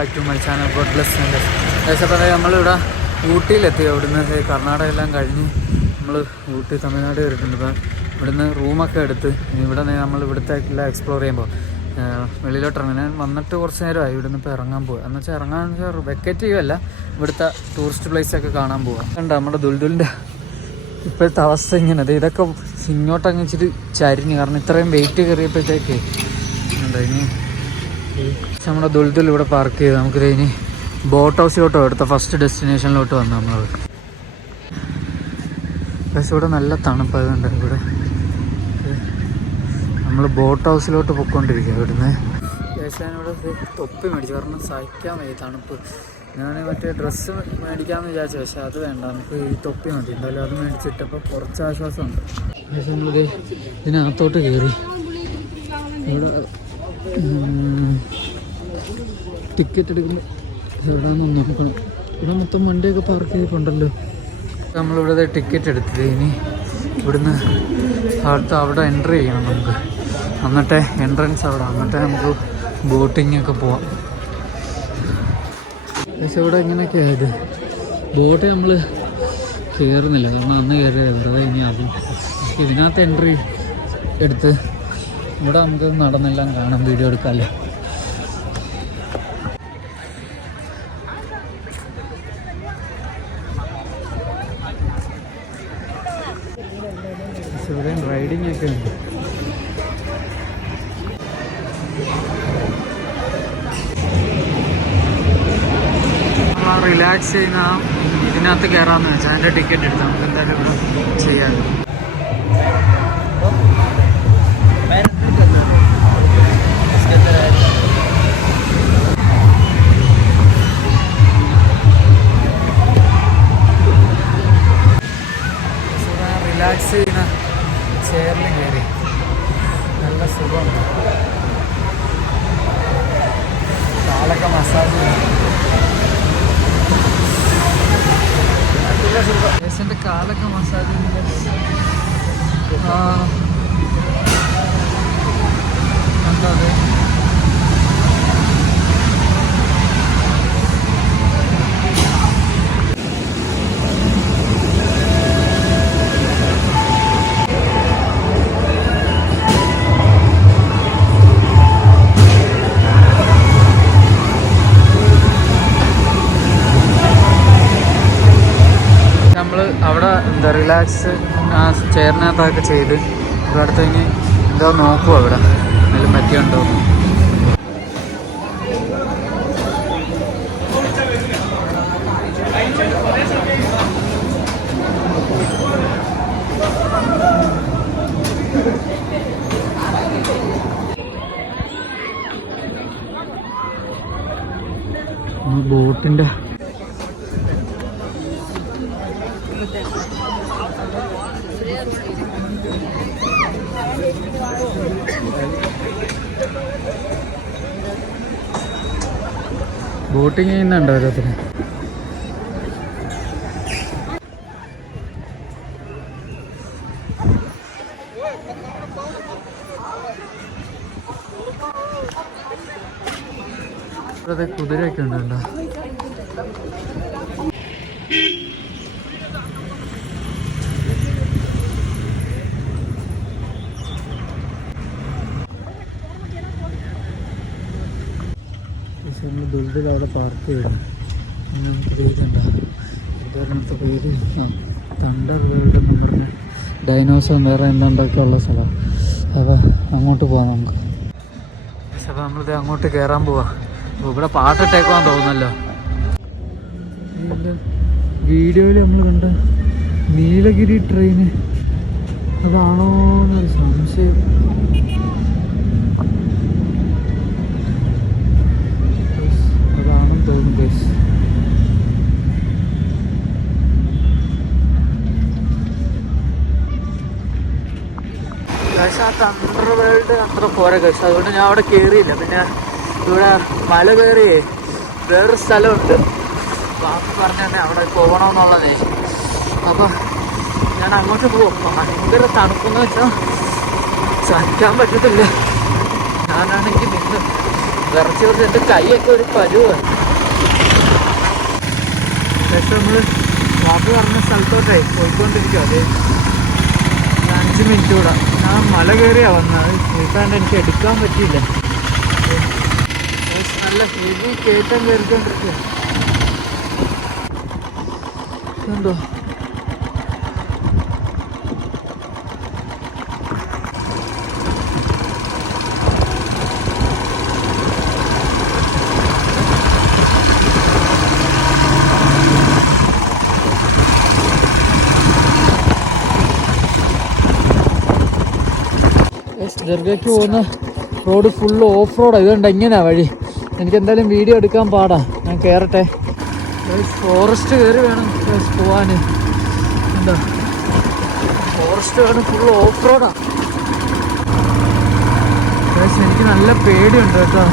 Back to my channel. God bless. അപ്പോൾ നമ്മളിവിടെ ഊട്ടിയിലെത്തി. അവിടുന്ന് കർണാടക എല്ലാം കഴിഞ്ഞ് നമ്മൾ ഊട്ടി തമിഴ്നാട് കയറിയിട്ടുണ്ട്. ഇപ്പോൾ ഇവിടുന്ന് റൂമൊക്കെ എടുത്ത് ഇവിടെ നമ്മൾ ഇവിടുത്തെ എല്ലാം എക്സ്പ്ലോർ ചെയ്യുമ്പോൾ വെളിയിലോട്ട് ഇറങ്ങാൻ ഞാൻ വന്നിട്ട് കുറച്ച് നേരമായി. ഇവിടുന്ന് ഇപ്പോൾ ഇറങ്ങാൻ പോവുക എന്ന് വെച്ചാൽ ഇറങ്ങാൻ വെക്കേറ്റീവ് അല്ല, ഇവിടുത്തെ ടൂറിസ്റ്റ് പ്ലേസൊക്കെ കാണാൻ പോവുക. കണ്ട നമ്മുടെ ദുൽദുലിൻ്റെ ഇപ്പോഴത്തെ അവസ്ഥ ഇങ്ങനെ. ഇതൊക്കെ ഇങ്ങോട്ടങ്ങ് ഇച്ചിരി ചരിഞ്ഞ്, കാരണം ഇത്രയും വെയിറ്റ് കയറിയപ്പോഴത്തേക്ക് ഉണ്ട്. ഇനി നമ്മുടെ ദുൽദുൽ ഇവിടെ പാർക്ക് ചെയ്ത് നമുക്കിത് ഇനി ബോട്ട് ഹൗസിലോട്ടോ എടുത്ത ഫസ്റ്റ് ഡെസ്റ്റിനേഷനിലോട്ട് വന്നു നമ്മൾ. പക്ഷെ ഇവിടെ നല്ല തണുപ്പായതുകൊണ്ട് ഇവിടെ നമ്മൾ ബോട്ട് ഹൗസിലോട്ട് പൊയ്ക്കൊണ്ടിരിക്കുക. ഇവിടുന്ന് ഞാനിവിടെ തൊപ്പി മേടിച്ചു, കാരണം സഹിക്കാൻ വയ്യ തണുപ്പ്. ഞാൻ മറ്റേ ഡ്രസ്സ് മേടിക്കാമെന്ന് വിചാരിച്ചു, പക്ഷേ അത് വേണ്ട, നമുക്ക് ഈ തൊപ്പി മതി. എന്തായാലും അത് മേടിച്ചിട്ടപ്പോൾ കുറച്ച് ആശ്വാസമുണ്ട്. പക്ഷേ നമ്മളിത് ഇതിനകത്തോട്ട് കയറി ഇവിടെ ടിക്കറ്റ് എടുക്കുമ്പോൾ എവിടെയാണെന്ന് നോക്കണം. ഇവിടെ മൊത്തം വണ്ടിയൊക്കെ പാർക്ക് ചെയ്തിട്ടുണ്ടല്ലോ. നമ്മളിവിടെ ടിക്കറ്റ് എടുത്തത് ഇനി ഇവിടുന്ന് അവിടെ എൻട്രി ചെയ്യണം നമുക്ക്. എന്നിട്ട് എൻട്രൻസ് അവിടെ, എന്നിട്ട് നമുക്ക് ബോട്ടിങ്ങൊക്കെ പോവാം. പക്ഷെ ഇവിടെ എങ്ങനെയൊക്കെയായത് ബോട്ട് നമ്മൾ കയറുന്നില്ല, കാരണം അന്ന് കയറിയത് വെറുതെ. ഇനി അതും ഇതിനകത്ത് എൻട്രി എടുത്ത് ഇവിടെ നമുക്ക് നടന്നെല്ലാം കാണാം, വീഡിയോ എടുക്കാമല്ലോ. ഇവിടെ റൈഡിങ് ഒക്കെ ഉണ്ട്. റിലാക്സ് ചെയ്യുന്ന ഇതിനകത്ത് കയറാമെന്ന് വെച്ചാൽ അതിൻ്റെ ടിക്കറ്റ് എടുത്താൽ നമുക്ക് എന്തായാലും ഇവിടെ ചെയ്യാം. റിലാക്സ് ചെയ്യുന്ന ചെയറിൽ കയറി നല്ല സുഖമുണ്ട്. കാലൊക്കെ മസാജ് നല്ല സുഖം. പേഷ്യൻ്റെ കാലൊക്കെ മസാജ് കണ്ടത്. നമ്മൾ അവിടെ എന്താ റിലാക്സ് ആ ചെയറിനകത്തൊക്കെ ചെയ്ത് ഇവിടെ അടുത്ത് ഇനി എന്തോ നോക്കുക, അവിടെ എന്തെങ്കിലും പറ്റിയുണ്ടോ. ബോട്ടിൻ്റെ ബോട്ടിങ് ചെയ്യുന്നുണ്ടോ ഓരോരുത്തര്. ഇവിടെ കുതിരയൊക്കെ ഉണ്ടോ. നമ്മൾ ദുൽദുൽ അവിടെ പാർക്ക് ചെയ്യണം. നമുക്ക് ചെയ്തണ്ട ഇതേപോലത്തെ പേര് തണ്ടർ വേൾഡ് എന്ന് പറഞ്ഞ ഡൈനോസർ വേറെ എന്തൊക്കെ ഉള്ള സ്ഥലം. അപ്പോൾ അങ്ങോട്ട് പോവാം നമുക്ക്. അപ്പോൾ നമ്മളിത് അങ്ങോട്ട് കയറാൻ പോവാം. അപ്പോൾ ഇവിടെ പാട്ടിട്ടേക്കുവാൻ തോന്നുന്നല്ലോ. വീഡിയോയിൽ നമ്മൾ കണ്ട നീലഗിരി ട്രെയിന് അതാണോ എന്നൊരു സംശയം. അതാണെന്ന് തോന്നുന്നു ഗൈസ്. ഗൈസ് ആ തണ്ടർ വേൾഡ് അത്ര പോരാ ഗൈസ്, അതുകൊണ്ട് ഞാൻ അവിടെ കയറിയില്ല. പിന്നെ ഇവിടെ മല കയറിയേ വേറൊരു സ്ഥലമുണ്ട്, ബാക്കി പറഞ്ഞ തന്നെ അവിടെ പോകണമെന്നുള്ളതേ. അപ്പോൾ ഞാൻ അങ്ങോട്ട് പോകും. ഭയങ്കര തണുപ്പെന്ന് വെച്ചാൽ സഹിക്കാൻ പറ്റത്തില്ല. ഞാനാണെങ്കിൽ നിന്ന് വിറച്ച് വിറച്ച് എൻ്റെ കൈയൊക്കെ ഒരു പരുവാണ്. പക്ഷെ നമ്മൾ വാക്ക് പറഞ്ഞ സ്ഥലത്തോട്ടേ പോയിക്കൊണ്ടിരിക്കും. അതെ 5 മിനിറ്റ് കൂടെ. ഞാൻ മല കയറിയാണ് വന്നത്, കേൾക്കാണ്ട് എനിക്ക് എടുക്കാൻ പറ്റിയില്ല. നല്ല ഹെവി കയറ്റം കയറിക്കൊണ്ടിരിക്കുക. ഉണ്ടോ ദർഗയ്ക്ക് പോകുന്ന റോഡ് ഫുള്ള് ഓഫ് റോഡാണ്. ഇതുകൊണ്ട് എങ്ങനെയാ വഴി? എനിക്ക് എന്തായാലും വീഡിയോ എടുക്കാൻ പാടാ. ഞാൻ കയറട്ടെ. ഫോറസ്റ്റ് കയറി വേണം പോവാൻ. എന്താ ഫോറസ്റ്റ് വേണം, ഫുള്ള് ഓഫ് റോഡാണ്. എനിക്ക് നല്ല പേടിയുണ്ട് കേട്ടോ.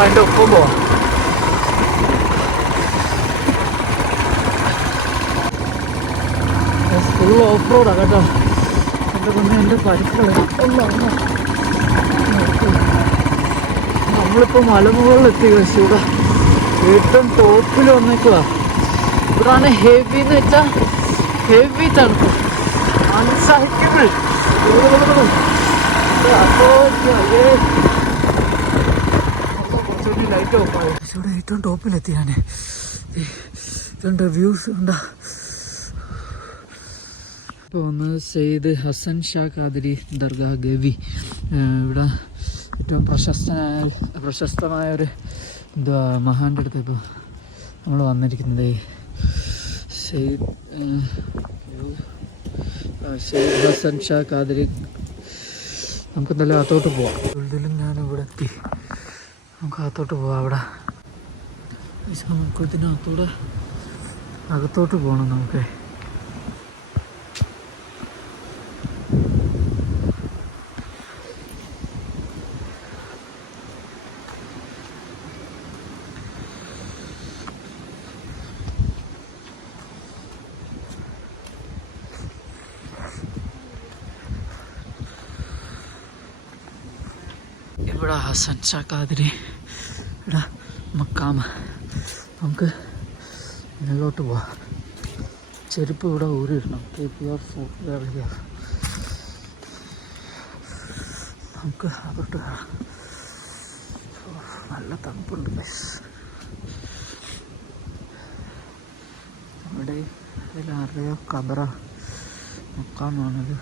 അതിൻ്റെ ഒപ്പം പോവാം. ഫുൾ ഓഫ് റോഡാണ് കേട്ടോ. എൻ്റെ മുന്നേ എൻ്റെ പരിക്കുകൾ നമ്മളിപ്പോൾ മലമുകളിലെത്തി. ഇവിടെ ഏറ്റവും ടോപ്പിൽ വന്നേക്കുക. ഇവിടാണ് ഹെവി എന്ന് വെച്ചാൽ ഹെവി തണുപ്പ്, അൺസഹിക്കബിൾ. ലൈറ്റ് ഓഫായി. ഇവിടെ ഏറ്റവും ടോപ്പിലെത്തി ഞാൻ. ഇതുണ്ട് വ്യൂസ് ഉണ്ടാ. ഇപ്പോൾ ഒന്ന് സെയ്ദ് ഹസൻ ഷാ ഖാദിരി ദർഗാ ഗവി. ഇവിടെ ഏറ്റവും പ്രശസ്തമായ ഒരു എന്താ മഹാൻ്റെ അടുത്ത് ഇപ്പോൾ നമ്മൾ വന്നിരിക്കുന്നത്. സെയ്ദ് ഹസൻ ഷാ ഖാദിരി. നമുക്ക് എന്തായാലും അകത്തോട്ട് പോവാം. ഉള്ളിലും ഞാൻ ഇവിടെ എത്തി. നമുക്ക് അകത്തോട്ട് പോവാം. അവിടെ നമുക്ക് ഇതിനകത്തൂടെ അകത്തോട്ട് പോകണം. നമുക്ക് ഇവിടെ ഹസൻ ഷാ ഖാദിരി ഇവിടെ മക്കാമ. നമുക്ക് മേലോട്ട് പോവാം. ചെരുപ്പ് ഇവിടെ ഊരിയിടണം. നമുക്ക് അകത്തോട്ട് നല്ല തണുപ്പുണ്ട്. ഇവിടെ ഇതിലാരുടെയോ കബറ മക്കാമാണത്.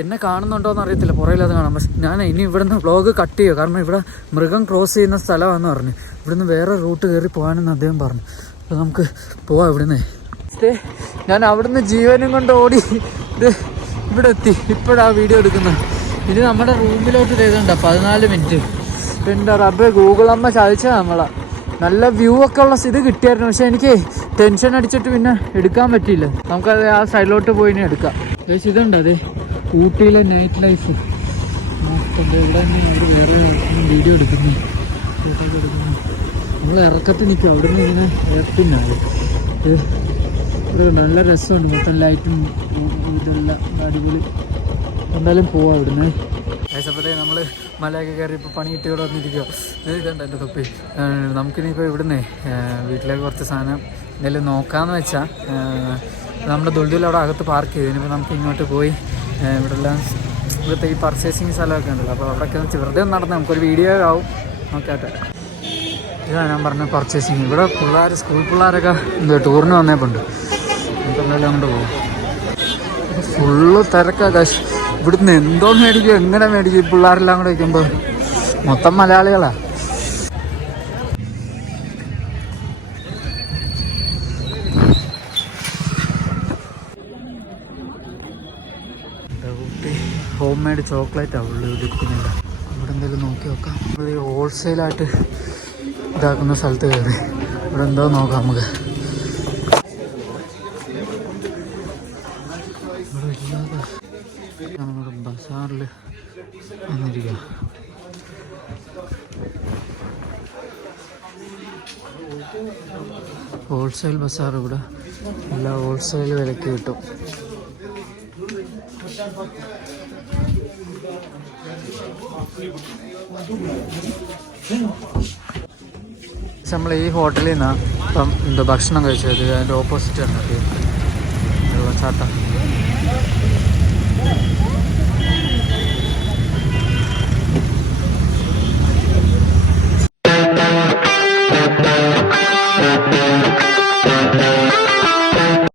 എന്നെ കാണുന്നുണ്ടോയെന്ന് അറിയത്തില്ല, പുറയിലത് കാണാം. പക്ഷെ ഞാൻ ഇനി ഇവിടുന്ന് വ്ളോഗ് കട്ട് ചെയ്യുക. കാരണം ഇവിടെ മൃഗം ക്രോസ് ചെയ്യുന്ന സ്ഥലമാണെന്ന് പറഞ്ഞു. ഇവിടുന്ന് വേറെ റൂട്ട് കയറി പോകാനെന്ന് അദ്ദേഹം പറഞ്ഞു. അപ്പോൾ നമുക്ക് പോവാം ഇവിടുന്ന്. ഞാൻ അവിടുന്ന് ജീവനും കൊണ്ട് ഓടി ഇത് ഇവിടെ എത്തി. ഇപ്പോഴാണ് വീഡിയോ എടുക്കുന്നത്. ഇത് നമ്മുടെ റൂമിലോട്ട് ചെയ്തിട്ടുണ്ടോ 14 മിനിറ്റ്. എൻ്റെ റബ്ബേ, ഗൂഗിൾ അമ്മ ചതിച്ചാൽ നമ്മളാ. നല്ല വ്യൂ ഒക്കെ ഉള്ള ഇത് കിട്ടിയായിരുന്നു. പക്ഷെ എനിക്ക് ടെൻഷൻ അടിച്ചിട്ട് പിന്നെ എടുക്കാൻ പറ്റിയില്ല. നമുക്കത് ആ സൈഡിലോട്ട് പോയി ഇനി എടുക്കാം. ഇതുണ്ട് അതെ ഊട്ടിയിലെ നൈറ്റ് ലൈഫ്. ഇവിടെ വേറെ വീഡിയോ എടുക്കുന്നു, ഫോട്ടോ എടുക്കുന്നു. നമ്മൾ ഇറക്കത്തിൽ നിൽക്കും. അവിടെ നിന്ന് ഇങ്ങനെ ഇറപ്പിന്നാണ്. ഇവിടെ നല്ല രസമുണ്ട്. മൊത്തം ലൈറ്റും ഇതെല്ലാം അടിപൊളി. എന്തായാലും പോവാം ഇവിടുന്ന്. അപ്പോഴത്തേ നമ്മൾ മലയൊക്കെ കയറി ഇപ്പോൾ പണി കിട്ടി ഇവിടെ വന്നിരിക്കുക. ഇതുണ്ട് എൻ്റെ തൊപ്പി. നമുക്കിനിപ്പോൾ ഇവിടുന്ന് വീട്ടിലേക്ക് കുറച്ച് സാധനം എന്തെങ്കിലും നോക്കാമെന്ന് വെച്ചാൽ നമ്മുടെ ദുൽദുൽ അവിടെ അകത്ത് പാർക്ക് ചെയ്തു. ഇനിയിപ്പോൾ നമുക്ക് ഇങ്ങോട്ട് പോയി ഇവിടെ എല്ലാം ഇവിടുത്തെ ഈ പർച്ചേസിങ് സ്ഥലമൊക്കെ ഉണ്ടല്ലോ, അപ്പോൾ അവിടെയൊക്കെ വെറുതെ നടന്ന് നമുക്കൊരു വീഡിയോ ആവും. നോക്കാട്ടെ, ഇതാണ് ഞാൻ പറഞ്ഞ പർച്ചേസിങ്. ഇവിടെ പിള്ളേർ, സ്കൂൾ പിള്ളേരൊക്കെ ടൂറിന് വന്നേപ്പുണ്ട്. നമുക്കെന്തായാലും അങ്ങോട്ട് പോകും. ഫുള്ള് തിരക്കാ. ഇവിടുന്ന് എന്തോ മേടിക്കും, എങ്ങനെ മേടിക്കും, ഈ പിള്ളേരെല്ലാം കൂടെ വയ്ക്കുമ്പോൾ മൊത്തം മലയാളികളാണ്. ഹോം മെയ്ഡ് ചോക്ലേറ്റാണ് ഉള്ളു ഇരിക്കുന്നില്ല. ഇവിടെ എന്തെങ്കിലും നോക്കി നോക്കാം. ഇവിടെ ഈ ഹോൾസെയിലായിട്ട് ഇതാക്കുന്ന സ്ഥലത്ത് കയറി ഇവിടെ എന്തോ നോക്കാം നമുക്ക്. ഇവിടെ ഇല്ലാതെ നമ്മുടെ ബസാറിൽ വന്നിരിക്കുക. ഹോൾസെയിൽ ബസാർ, ഇവിടെ എല്ലാം ഹോൾസെയിൽ വിലയ്ക്ക് കിട്ടും. നമ്മൾ ഈ ഹോട്ടലിൽ നിന്നാണ് ഇപ്പം ഭക്ഷണം കഴിച്ചത്. അതിൻ്റെ ഓപ്പോസിറ്റ് ആണ് വെള്ളച്ചാട്ടം.